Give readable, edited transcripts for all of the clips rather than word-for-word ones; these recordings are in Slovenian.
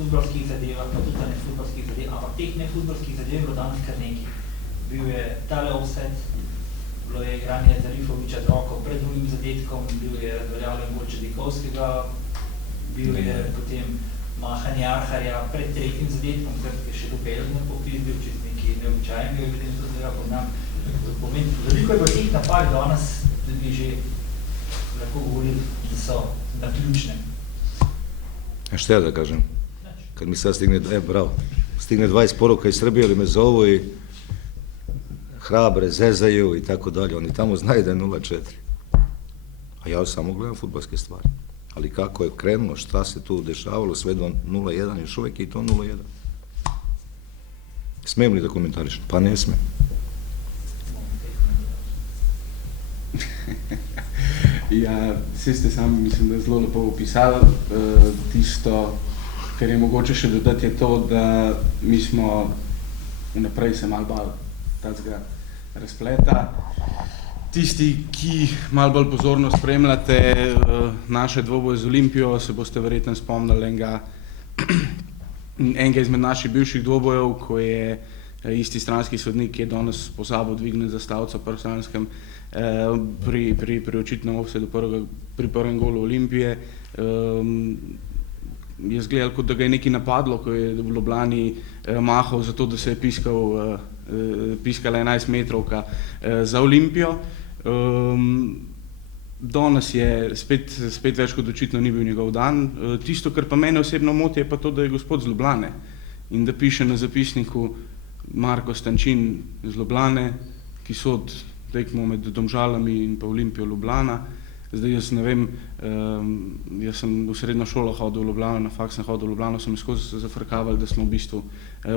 futbolskih zadevah, pa tudi ne futbolskih zadev, ampak teh nefutbolskih zadev je bilo danes kar nekaj. Bil je tale offset, bilo je igranje Zarifoviča z roko pred drugim zadetkom, bil je razveljavljen gol Čedikovskega, bil je potem mahanje Arharja pred tretjim zadetkom, ki je še dobeljeno popizdil, čist nekaj neobičajnega, glede na to, da ga poznam. Veliko je bilo teh napak danes, da bi že lahko govorili, da so naključne. Šta ja da kažem? Kad mi sad stigne, stigne 20 poruka iz Srbije, ali me zovu i hrabre, zezaju i tako dalje. Oni tamo znaju da je 0-4. A ja samo gledam fudbalske stvari. Ali kako je krenulo, šta se tu dešavalo, sve do 0-1, još uvijek je i to 0-1. Smijem li da komentarišem? Pa ne smijem. Ja, vse ste sami, mislim, da zelo lepo opisali. Tisto, kar je mogoče še dodati, je to, da mi smo vnaprej se malo bali tacega razpleta. Tisti, ki malo bolj pozorno spremljate naše dvoboje z Olimpijo, se boste verjetno spomnili enega izmed naših bivših dvobojev, ko je isti stranski sodnik, ki je danes pozabil dvigniti zastavico pri stranskem pri očitnem offsetu pri prvem golu Olimpije. Je izgledalo, kot da ga je nekaj napadlo, ko je v Ljubljani mahal za to, da se je piskala 11 metrovka za Olimpijo. Danes je spet več kot očitno ni bil njegov dan. Tisto, kar pa mene osebno moti, je pa to, da je gospod z Ljubljane in da piše na zapisniku Marko Stančin z Ljubljane, ki sod tekmo med Domžalami in pa Olimpijo Ljubljana. Zdaj jaz ne vem, jaz sem v srednjo šolo hodil v Ljubljano, na faks sem hodil v Ljubljano, so me skozi zafrkavali, da smo v bistvu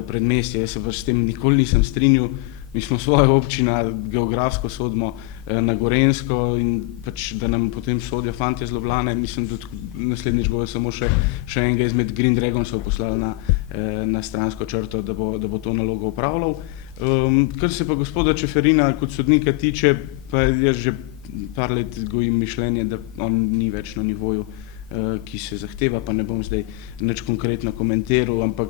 predmestje. Jaz se s tem nikoli nisem strinjal. Mi smo svoja občina, geografsko sodimo na Gorenjsko in pač, da nam potem sodijo fantje z Ljubljane, mislim, da naslednjič bojo samo še enega izmed Green Dragonsov poslali na stransko črto, da bo to nalogo upravljal. Kar se pa gospoda Čeferina kot sodnika tiče, pa jaz že par let gojim mišljenje, da on ni več na nivoju, ki se zahteva, pa ne bom zdaj nič konkretno komentiral, ampak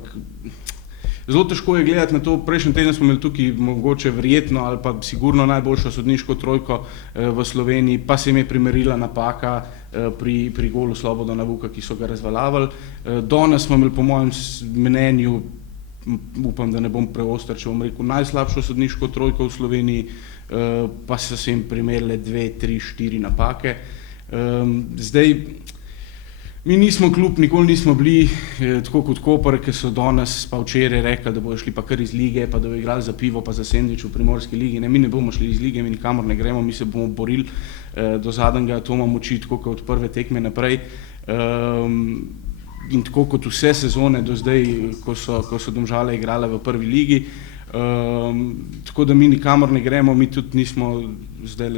zelo težko je gledati na to. Prejšnji teden smo imeli tukaj mogoče verjetno ali pa sigurno najboljšo sodniško trojko v Sloveniji, pa se jim je primerila napaka pri golu Slobodana Vuka, ki so ga razveljavili. Danes smo imeli po mojem mnenju, upam, da ne bom preoster, če bom rekel, najslabšo sodniško trojko v Sloveniji, pa so se jim primerile 2, 3, 4 napake. Zdaj, mi nismo klub, nikoli nismo bili tako kot Koper, ki so danes pa včeraj rekli, da bojo šli pa kar iz lige, pa da bojo igrali za pivo pa za sendvič v Primorski ligi. Ne, mi ne bomo šli iz lige, mi nikamor ne gremo, mi se bomo borili do zadnjega atoma moči, tako kot od prve tekme naprej. In tako kot vse sezone do zdaj, ko so Domžale igrale v prvi ligi. Tako da mi nikamor ne gremo, mi tudi nismo zdaj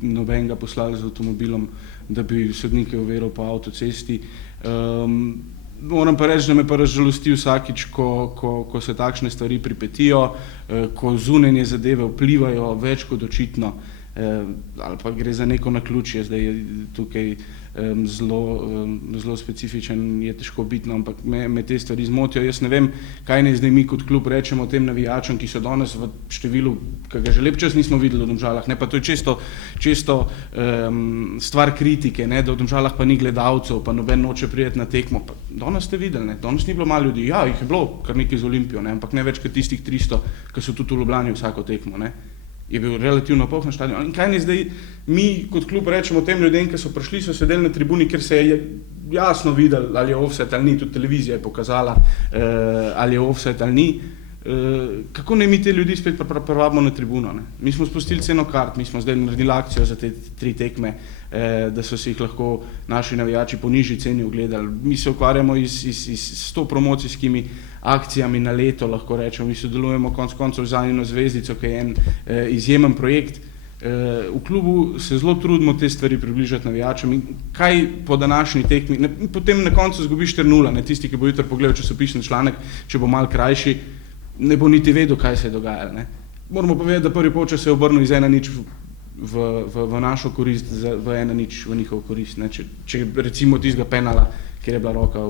nobenega poslali z avtomobilom, da bi sodnike overil po avtocesti. Moram pa reči, da me pa razžalosti vsakič, ko se takšne stvari pripetijo, ko zunanje zadeve vplivajo več kot očitno, ali pa gre za neko naključje, zdaj je tukaj zelo specifičen, je težko bitno, ampak me te stvari zmotijo. Jaz ne vem, kaj ne zdaj mi kot klub rečemo tem navijačem, ki so danes v številu, ki ga že lep čas nismo videli v Domžalah, ne, pa to je čisto stvar kritike, ne, da v Domžalah pa ni gledalcev, pa noben noče prijeti na tekmo. Pa danes ste videli, ne, danes ni bilo malo ljudi, ja, jih je bilo kar nekaj z Olimpijo, ne, ampak ne več kot tistih 300, ki so tudi v Ljubljani vsako tekmo, ne. Je bil relativno poln stadion. In kaj ne zdaj mi kot klub rečemo tem ljudem, ki so prišli, so sedeli na tribuni, kjer se je jasno videli, ali je offset ali ni, tudi televizija je pokazala, ali je offset ali ni. Kako ne mi te ljudi spet privabimo na tribuno, ne? Mi smo spustili ceno kart, mi smo zdaj naredili akcijo za te 3 tekme, da so si jih lahko naši navijači po nižji ceni ogledali. Mi se ukvarjamo s 100 promocijskimi akcijami na leto, lahko rečemo, mi sodelujemo konec koncev z Anino zvezdico, ki je en izjemen projekt. V klubu se zelo trudimo te stvari približati navijačem in kaj po današnji tekmi, potem na koncu zgubiš 4-0, ne, tisti, ki bo jutri pogledal časopisni članek, če bo malo krajši, ne bo niti vedel, kaj se je dogajalo, ne. Moramo povedati, da prvi polčas se je obrnil iz 1-0 v našo korist, v 1-0 v njihovo korist. Ne. Če recimo tistega penala, kjer je bila roka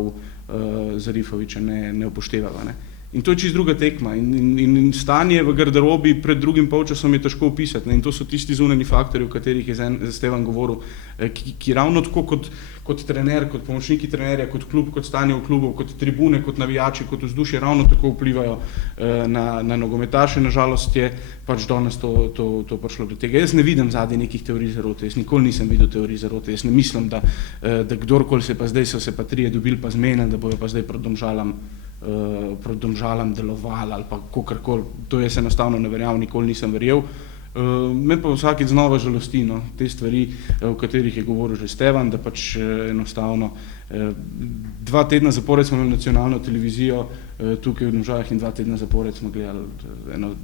Zarifovića, ne upoštevava. Ne. In to je čisto druga tekma in stanje v garderobi pred drugim polčasom je težko opisati. Ne? In to so tisti zunanji faktorji, o katerih je Stevan govoril, ki ravno tako kot trener, kot pomočniki trenerja, kot klub, kot stanje v klubu, kot tribune, kot navijači, kot vzdušje, ravno tako vplivajo na nogometaše. Nažalost je pač danes to prišlo do tega. Jaz ne vidim zadnje nekih teorij zarote, jaz nikoli nisem videl teorij zarote, jaz ne mislim, da kdorkoli se pa zdaj so se pa trije dobili pa zmenili, da bojo pa zdaj proti Domžalam delovali ali pa kakorkoli, to jaz enostavno ne verjamem, nikoli nisem verjel. Me pa vsakič znova žalosti, no, te stvari, o katerih je govoril že Stevan, da pač enostavno 2 tedna zapored smo imeli nacionalno televizijo tukaj v Domžalah in 2 tedna zapored smo gledali eno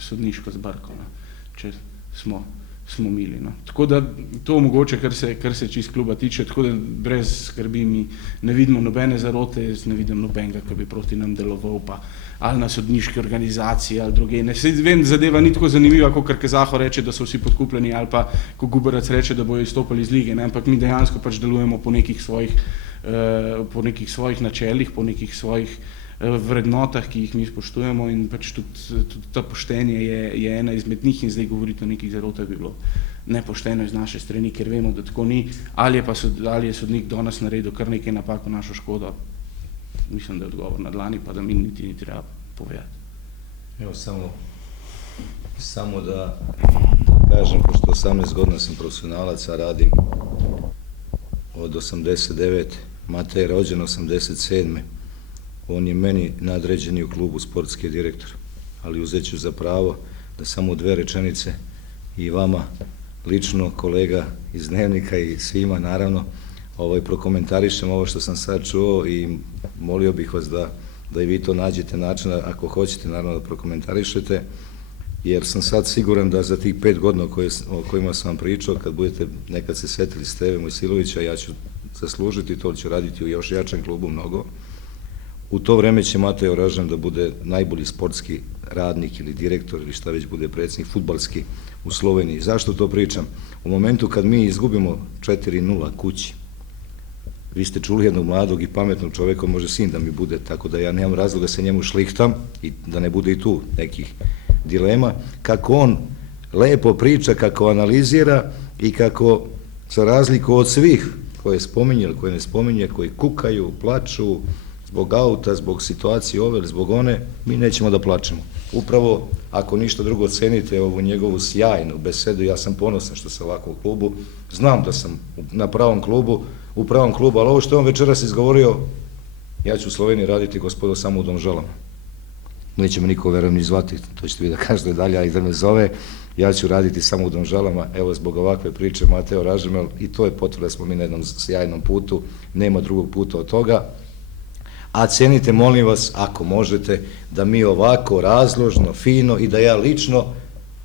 sodniško zbrko, no, če smo mili. No. Tako da to mogoče, kar se čist kluba tiče, tako da brez skrbi mi ne vidimo nobene zarote, jaz ne vidim nobenega, ki bi proti nam deloval, pa ali na sodniški organizaciji ali druge. Ne, vem, zadeva ni tako zanimiva, kot kar Zaho reče, da so vsi podkupljeni, ali pa ko Guberac reče, da bojo izstopili iz lige, ne, ampak mi dejansko pač delujemo po nekih svojih načelih, po nekih svojih vrednotah, ki jih mi spoštujemo in pač tudi ta poštenje je ena izmed njih in zdaj govoriti o nekih zarotah bi bilo nepošteno iz naše strani, ker vemo, da tako ni, ali je sodnik danes naredil kar nekaj napak v našo škodo, mislim, da je odgovor na dlani, pa da mi niti treba povedati. Evo, samo da kažem, pošto 18 godina sam profesionalac, a radim od 89, Matej je rođen 87. On je meni nadređeni u klubu sportski direktor, ali uzet ću za pravo da samo 2 rečenice i vama lično, kolega iz Dnevnika i svima naravno prokomentarišem ovo što sam sad čuo i molio bih vas da i vi to nađete načina, ako hoćete naravno da prokomentarišete, jer sam sad siguran da za tih 5 godina o kojima sam vam pričao, kad budete nekad se setili Steve Mojsilovića, ja ću zaslužiti to, ću raditi u još jačem klubu mnogo. U to vreme će Matej Oražan da bude najbolji sportski radnik ili direktor ili šta već bude predsjednik fudbalski u Sloveniji. Zašto to pričam? U momentu kad mi izgubimo 4-0 kući, vi ste čuli jednog mladog i pametnog čovjeka, može sin da mi bude, tako da ja nemam razloga da se njemu šlihtam i da ne bude i tu nekih dilema, kako on lepo priča, kako analizira i kako, za razliku od svih koje spominje ili koje ne spominje, koji kukaju, plaču, zbog auta, zbog situacije ove ili zbog one, mi nećemo da plačemo. Upravo, ako ništa drugo cenite ovu njegovu sjajnu besedu, ja sam ponosan što sam ovako u klubu, znam da sam na pravom klubu, u pravom klubu, ali ovo što je on večeras izgovorio, ja ću u Sloveniji raditi, gospodo, samo u Domžalama. Neće me niko verujem ni zvati, to ćete vi da kažete dalje, ali da me zove, ja ću raditi samo u Domžalama, evo zbog ovakve priče Mateo Ražemel, i to je potvrda da smo mi na jednom sjajnom putu, nema drugog puta od toga. A cenite, molim vas, ako možete, da mi ovako razložno, fino i da ja lično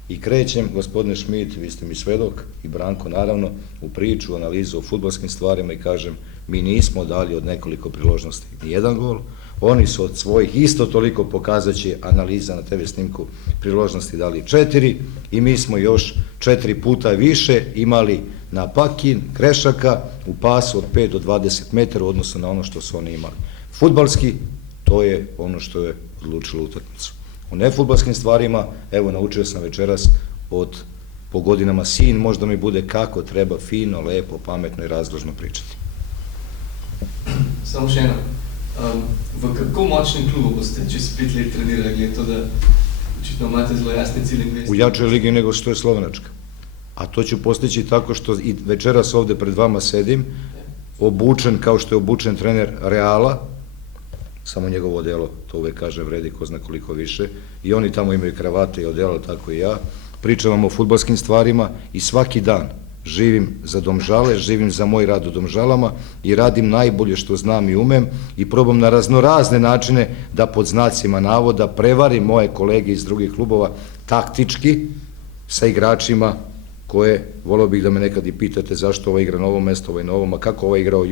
i krećem, gospodine Šmit, vi ste mi svedok i Branko naravno, u priču, analizu o fudbalskim stvarima i kažem, mi nismo dali od nekoliko priložnosti ni 1 gol, oni su od svojih isto toliko pokazaće analiza na TV snimku priložnosti dali 4 i mi smo još 4 puta više imali na pakin grešaka u pasu od 5 do 20 metara u odnosu na ono što su oni imali. Fudbalski, to je ono što je odlučilo utakmicu. O nefudbalskim stvarima, evo, naučio sam večeras po godinama sin, možda mi bude kako treba fino, lepo, pametno i razložno pričati. Samo še eno, v kako močnem klubu boste čez 5 let trenirali, glede to, da očitno imate zelo jasne cilje in vesti? U jačoj ligi nego što je Slovenačka. A to ću postići tako što i večeras ovde pred vama sedim, obučen kao što je obučen trener Reala, samo njegovo odelo, to uvek kaže, vredi ko zna koliko više, i oni tamo imaju kravate i odelo, tako i ja, pričam vam o fudbalskim stvarima i svaki dan živim za Domžale, živim za moj rad u Domžalama i radim najbolje što znam i umem i probam na raznorazne načine da pod znacima navoda prevarim moje kolege iz drugih klubova taktički sa igračima koje, volio bih da me nekad i pitate zašto ovo igra na ovom mestu, ovo je na ovom, a kako ovo igrao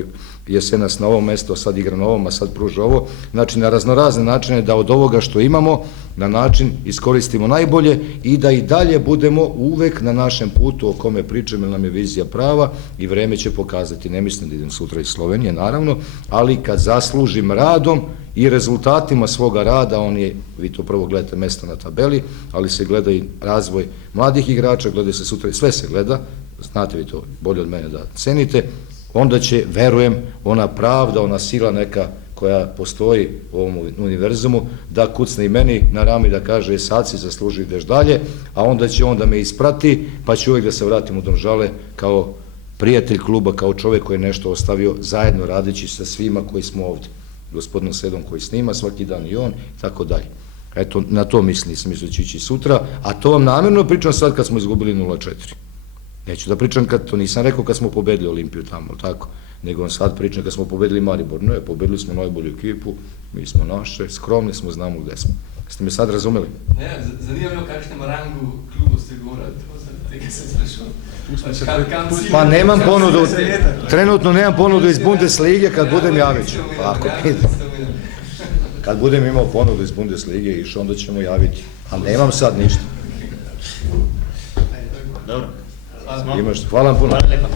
jesenas na ovom mestu, a sad igra na ovom, a sad pruža ovo. Znači, na raznorazne načine da od ovoga što imamo, na način iskoristimo najbolje i da i dalje budemo uvek na našem putu o kome pričam, jer nam je vizija prava i vreme će pokazati. Ne mislim da idem sutra iz Slovenije, naravno, ali kad zaslužim radom i rezultatima svoga rada, on je, vi to prvo gledate mesta na tabeli, ali se gleda i razvoj mladih igrača, gleda se sutra, sve se gleda, znate vi to bolje od mene da cenite, onda će, verujem, ona pravda, ona sila neka koja postoji u ovom univerzumu, da kucne i meni na rami da kaže sad si zaslužio, ideš dalje, a onda će on da me isprati, pa ću uvek da se vratim u Domžale kao prijatelj kluba, kao čovek koji je nešto ostavio, zajedno radeći sa svima koji smo ovde. Gospodinom Sedom koji snima svaki dan i on, i tako dalje. Eto, na to mislim, nisam mislio da ću ići sutra, a to vam namjerno pričam sad kad smo izgubili 0-4. Neću da pričam kad, to nisam rekao kad smo pobedili Olimpiju tamo, tako, nego vam sad pričam kad smo pobedili Maribor. Ne, pobedili smo najbolju ekipu, mi smo naše, skromni smo, znamo gde smo. Ste me sad razumeli? Ne, zanima me o kakšnem rangu klubu ste govorili, tega sem sprašal. Pa nemam ponudu, trenutno nemam ponudu iz Bundeslige, kad budem javit ću. Kad budem imao ponudu iz Bundeslige i onda ćemo javiti, ali nemam sad ništa. Dobro. Hvala vam puno. Hvala lepa.